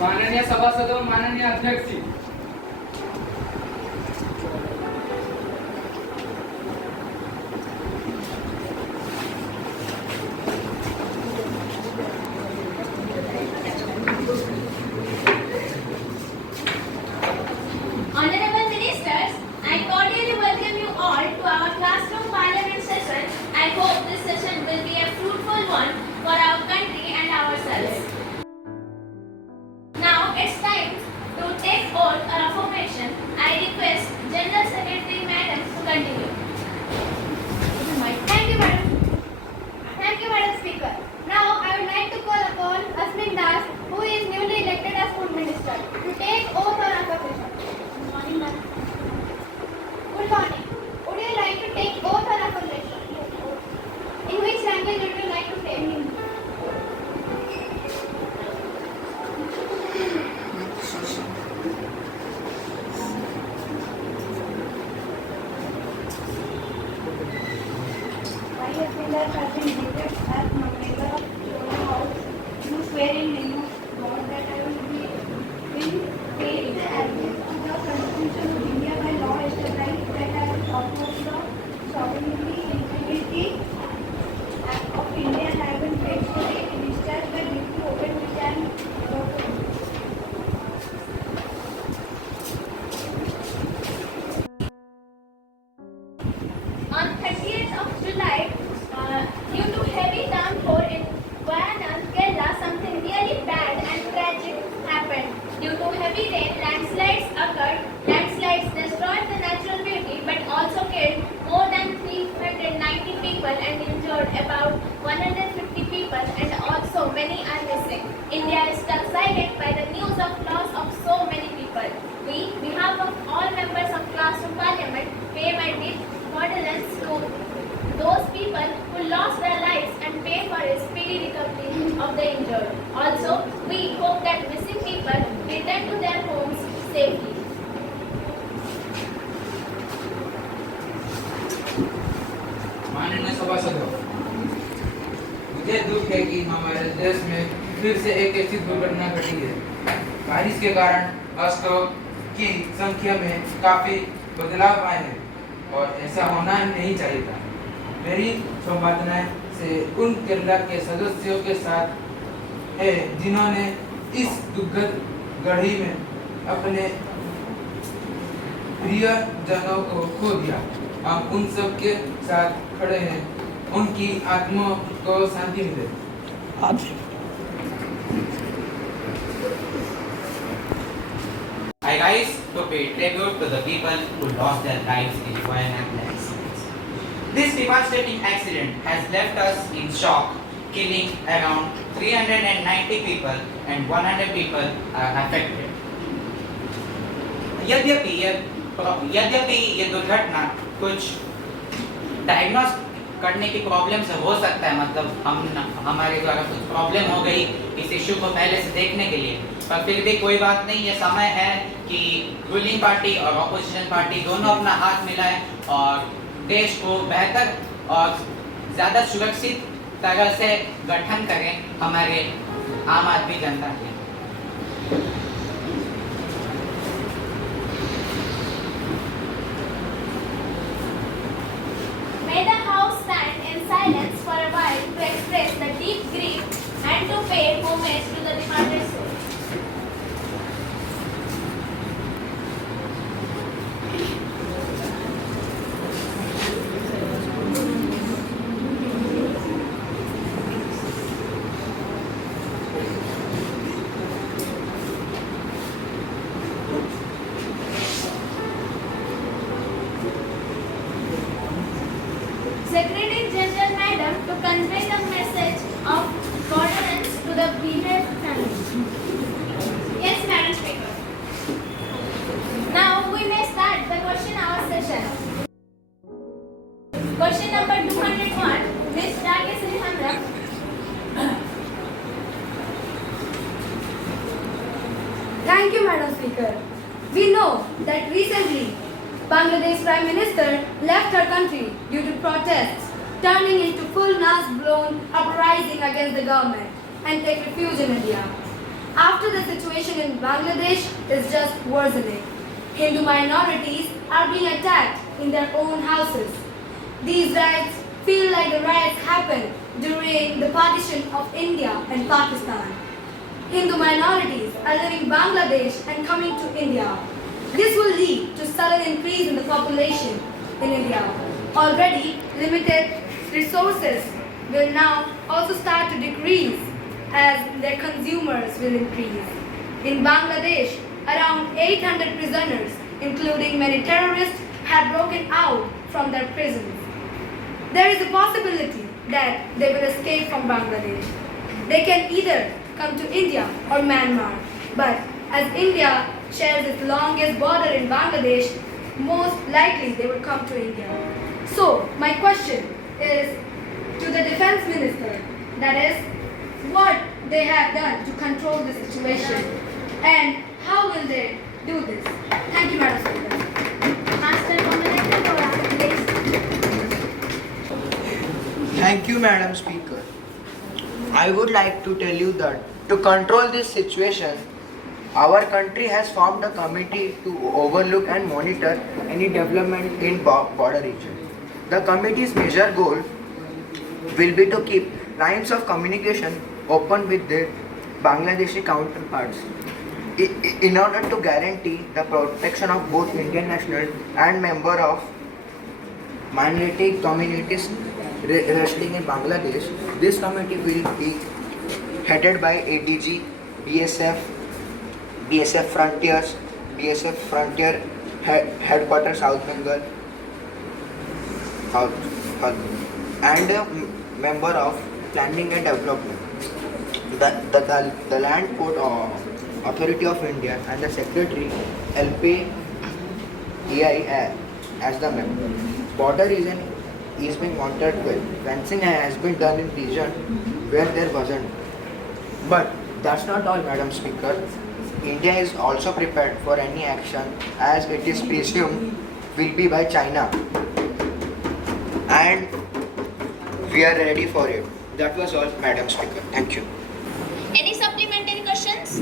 माननीय सभासदों, माननीय अध्यक्ष जी, Honorable Ministers, I cordially welcome you all to our classroom parliament session. I hope this session will be a fruitful one for our country and ourselves. Now it's time to take oath or affirmation. I request General Secretary Madam to continue. Thank you, Madam. Thank you, Madam Speaker. Now, I would like to call upon Asmin Das, who is newly elected as Food Minister, to take oath or affirmation. Good morning, Madam. Good morning. Would you like to take oath or affirmation? In which language would you like to take? I, Asmin Das, have been elected as member of Chona House. Do swear in name of God that I will be faith and allegiance to the Constitution of India by law established, that I will uphold the sovereignty, integrity of India, and I will faithfully discharge the duty open which I am about to do. On 30th of July, due to heavy downpour in Wayanad, Kerala, something really bad and tragic happened. Due to heavy rain, landslides occurred. Landslides destroyed the natural beauty but also killed more than 390 people and injured about 150 people, and also many are missing. India is stuck silent by the news of loss of so many people. We, behalf of all members of classroom parliament, pay my deep condolence to those people who lost their lives and pay for a speedy recovery of the injured. Also, we hope that missing people return to their homes safely. माननीय सभासदों, मुझे दुख है कि हमारे देश में फिर से एक ऐसी दुर्घटना घटी है। बारिश के कारण अस्तियों की संख्या में काफी बदलाव आए हैं और ऐसा होना नहीं चाहिए था। मेरी संवेदनाएं से उन केरला के सदस्यों के साथ है जिन्होंने इस दुखद घड़ी में अपने प्रियजनों को खो दिया। हम उन सब के साथ खड़े हैं, उनकी आत्मा को शांति मिले। I rise to pay tribute to the people who lost their lives in Wayanad landslides. This devastating accident has left us in shock, killing around 390 people and 100 people are affected. यद्यपि ये दुर्घटना कुछ डायग्नोस करने की problem से हो सकता है, मतलब हमारे द्वारा कुछ प्रॉब्लम हो गई इस इशू को पहले से देखने के लिए, पर फिर भी कोई बात नहीं। ये समय है कि रूलिंग पार्टी और ऑपोजिशन पार्टी दोनों अपना हाथ मिलाएं और देश को बेहतर और ज़्यादा सुरक्षित तरह से गठन करें हमारे आम आदमी जनता के। May the House stand in silence for a while to express the deep grief and to pay homage to the departed souls. Secretary General Madam to convey the message of condolence to the bereaved family. Yes, Madam Speaker. Now we may start the question hour session. Question number 201, Ms. Ragesri Hamra. Thank you, Madam Speaker. We know that recently Bangladesh Prime Minister left her country due to protests, turning into full-blown uprising against the government and take refuge in India. after the situation in Bangladesh is just worsening. Hindu minorities are being attacked in their own houses. These riots feel like the riots happened during the partition of India and Pakistan. Hindu minorities are leaving Bangladesh and coming to India. This will lead to sudden increase in the population in India. Already limited resources will now also start to decrease as their consumers will increase. In Bangladesh, around 800 prisoners, including many terrorists, have broken out from their prisons. There is a possibility that they will escape from Bangladesh. They can either come to India or Myanmar, but as India shares its longest border in Bangladesh, most likely they will come to India. So, my question is to the defense minister, that is, what they have done to control the situation and how will they do this? Thank you, Madam Speaker. Master Honorable Gaurav, please. Thank you, Madam Speaker. I would like to tell you that to control this situation, our country has formed a committee to overlook and monitor any development in border region. The committee's major goal will be to keep lines of communication open with their Bangladeshi counterparts in order to guarantee the protection of both Indian nationals and members of minority communities residing in Bangladesh. This committee will be headed by ADG, BSF Frontier Headquarters South Bengal, and a member of Planning and Development, the Land Port Authority of India, and the Secretary LPEI as the member. Border region is being monitored well. Fencing has been done in region where there wasn't. But that's not all, Madam Speaker. India is also prepared for any action as it is presumed will be by China. And we are ready for it. That was all, Madam Speaker. Thank you. Any supplementary questions?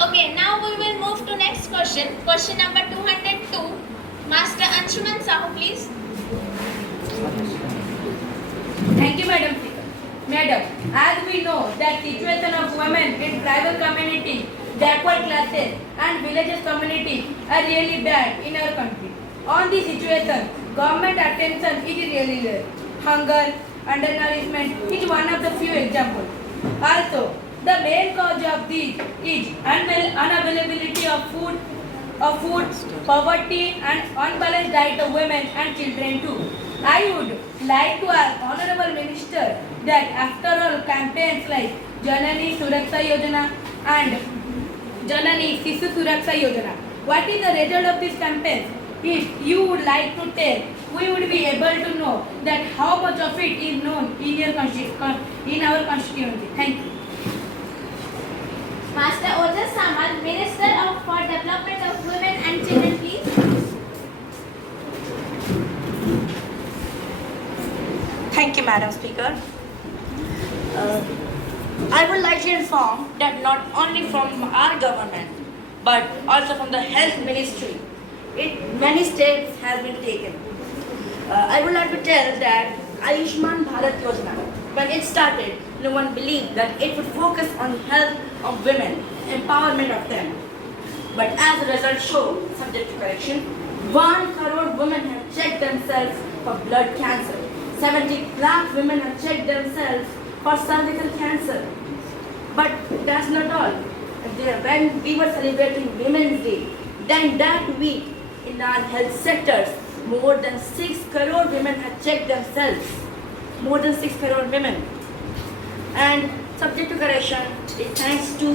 Okay, now we will move to next question. Question number 202. Master Anshuman Sahu, please. Thank you, Madam Speaker. Madam, as we know that situation of women in tribal community, backward classes and villages community are really bad in our country. On this situation, government attention is really less. Hunger, undernourishment is one of the few examples. Also, the main cause of this is unavailability of food, poverty and unbalanced diet of women and children too. I would like to ask Honorable Minister that after all campaigns like Janani Suraksha Yojana and Janani Sishu Suraksha Yojana, what is the result of this campaign? If you would like to tell, we would be able to know that how much of it is known in our constituency. Thank you. Master Ojas Samad, Minister for Development of Women and Children, please. Thank you, Madam Speaker. I would like to inform that not only from our government, but also from the Health Ministry, many steps have been taken. I would like to tell that Ayushman Bharat Yojana, when it started, no one believed that it would focus on health of women, empowerment of them. But as the results show, subject to correction, 1 crore women have checked themselves for blood cancer. 70 lakh women have checked themselves for cervical cancer. But that's not all. When we were celebrating Women's Day, then that week in our health sectors, more than 6 crore women have checked themselves. More than 6 crore women. And subject to correction, it thanks to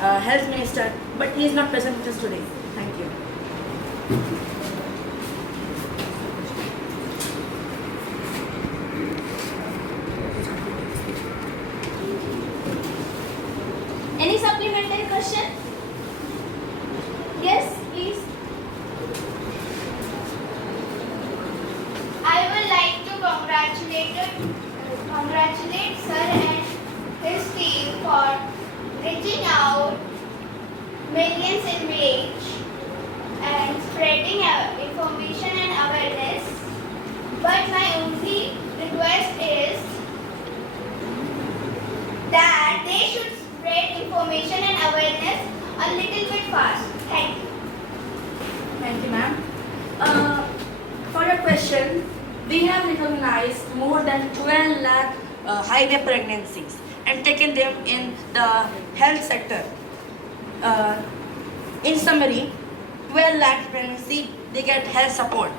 Health Minister, but he is not present with us today. Thank you. Any supplementary question? Yes, please. I would like to congratulate sir and his a little bit fast. Thank you. Thank you, ma'am. For your question, we have recognized more than 12 lakh highway pregnancies and taken them in the health sector. In summary, 12 lakh pregnancy, they get health support.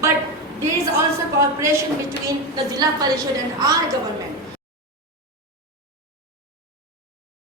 But there is also cooperation between the Zilla Parishad and our government.